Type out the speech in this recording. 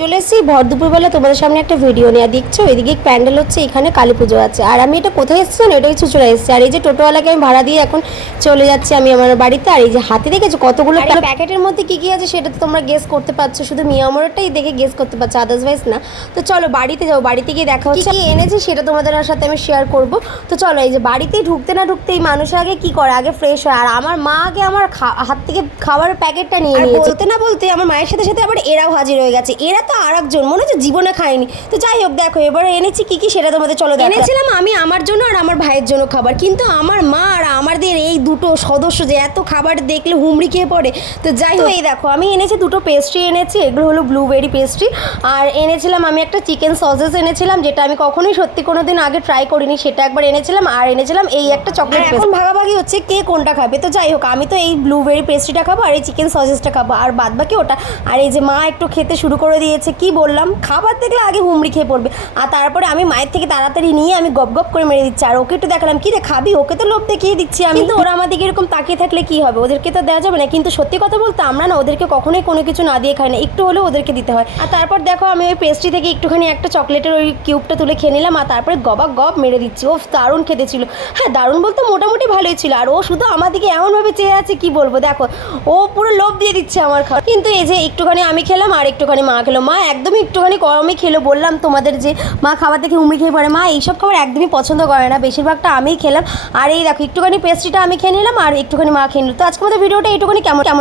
চলে এসেছি ভর দুপুরবেলা তোমাদের সামনে একটা ভিডিও নিয়ে। দেখছো এদিকে প্যান্ডেল হচ্ছে, এখানে কালী পুজো আছে। আর আমি এটা কোথায় এসেছি না, এটাই চুচুড়া এসেছি। আর এই যে টোটোওয়ালাকে আমি ভাড়া দিয়ে এখন চলে যাচ্ছি আমি আমার বাড়িতে। আর এই যে হাতে দেখেছো কতগুলো প্যাকেটের মধ্যে কি কি আছে সেটা তো তোমরা গেস করতে পারছো, শুধু মিয়ামরটাই দেখে গেস করতে পারছো, আদারওয়াইজ না। তো চলো বাড়িতে যাও, বাড়িতে গিয়ে দেখা হচ্ছে কি এনেছি সেটা তোমাদের সাথে আমি শেয়ার করব। তো চলো, এই যে বাড়িতেই ঢুকতে না ঢুকতেই মানুষ আগে কি করে, আগে ফ্রেশ হয়। আর আমার মা আগে আমার হাত থেকে খাবারের প্যাকেটটা নিয়ে নিয়েছে। বলতে না বলতে আমার মায়ের সাথে সাথে আবার এরাও হাজির হয়ে গেছে। এরা তো আর একজন মনে হচ্ছে জীবনে খায়নি। তো যাই হোক, দেখো এবারে এনেছি কি কি সেটা তোমাদের চলো দেখো। এনেছিলাম আমি আমার জন্য আর আমার ভাইয়ের জন্য খাবার, কিন্তু আমার মা আর আমাদের এই দুটো সদস্য যে এত খাবার দেখলে হুমড়ি খেয়ে পড়ে। তো যাই হোক, এই দেখো আমি এনেছি দুটো পেস্ট্রি এনেছি, এগুলো হলো ব্লুবেরি পেস্ট্রি। আর এনেছিলাম আমি একটা চিকেন সসেস এনেছিলাম, যেটা আমি কখনোই সত্যি কোনো দিন আগে ট্রাই করিনি, সেটা একবার এনেছিলাম। আর এনেছিলাম এই একটা চকলেট। এখন ভাগাভাগি হচ্ছে কে কোনটা খাবে। তো যাই হোক, আমি তো এই ব্লুবেরি পেস্ট্রিটা খাবো আর এই চিকেন সসেসটা খাবো, আর বাদ বাকি ওটা। আর এই যে মা একটু খেতে শুরু করে দিয়েছে, কি বললাম, খাবার দেখলে আগে হুমড়ি খেয়ে পড়বে। আর তারপরে আমি মায়ের থেকে তাড়াতাড়ি নিয়ে আমি গপ গপ করে মেরে দিচ্ছি। আর ওকে একটু দেখালাম, কি রে খাবি, ওকে তো লোভ দেখিয়ে দিচ্ছি আমি। কিন্তু ওরা আমাদেরকে এরকম তাকিয়ে থাকলে কি হবে, ওদেরকে তো দেওয়া যাবে না। কিন্তু সত্যি কথা বলতে আমরা না ওদেরকে কখনোই কোনো কিছু না দিয়ে খাই না, একটু হলেও ওদেরকে দিতে হয়। আর তারপর দেখো আমি ওই পেস্ট্রি থেকে একটুখানি একটা চকলেটের ওই কিউবটা তুলে খেয়ে নিলাম। আর তারপরে গবা গপ মেরে দিচ্ছি। ও দারুণ খেতে ছিল। হ্যাঁ, দারুণ বলতে মোটামুটি ভালোই ছিল। আর ও শুধু আমার দিকে এমনভাবে চেয়ে আছে, কি বলবো, দেখো ও পুরো লোভ দিয়ে দিচ্ছে আমার খাওয়া। কিন্তু এই যে একটুখানি আমি খেলাম আর একটুখানি মা খেলো। মা একদমই একটুখানি কমই খেলো। বললাম তোমাদের যে মা খাবার দেখে হুমড়ি খেয়ে পড়ে, মা এইসব খাবার একদমই পছন্দ করে না, বেশিরভাগটা আমিই খেলাম। আর এই দেখো একটুখানি পেস্ট্রিটা আমি খেয়ে নিলাম আর একটুখানি মা খেয়ে নিল। তো আজকে আমাদের ভিডিওটা এইটুখানি। কেমন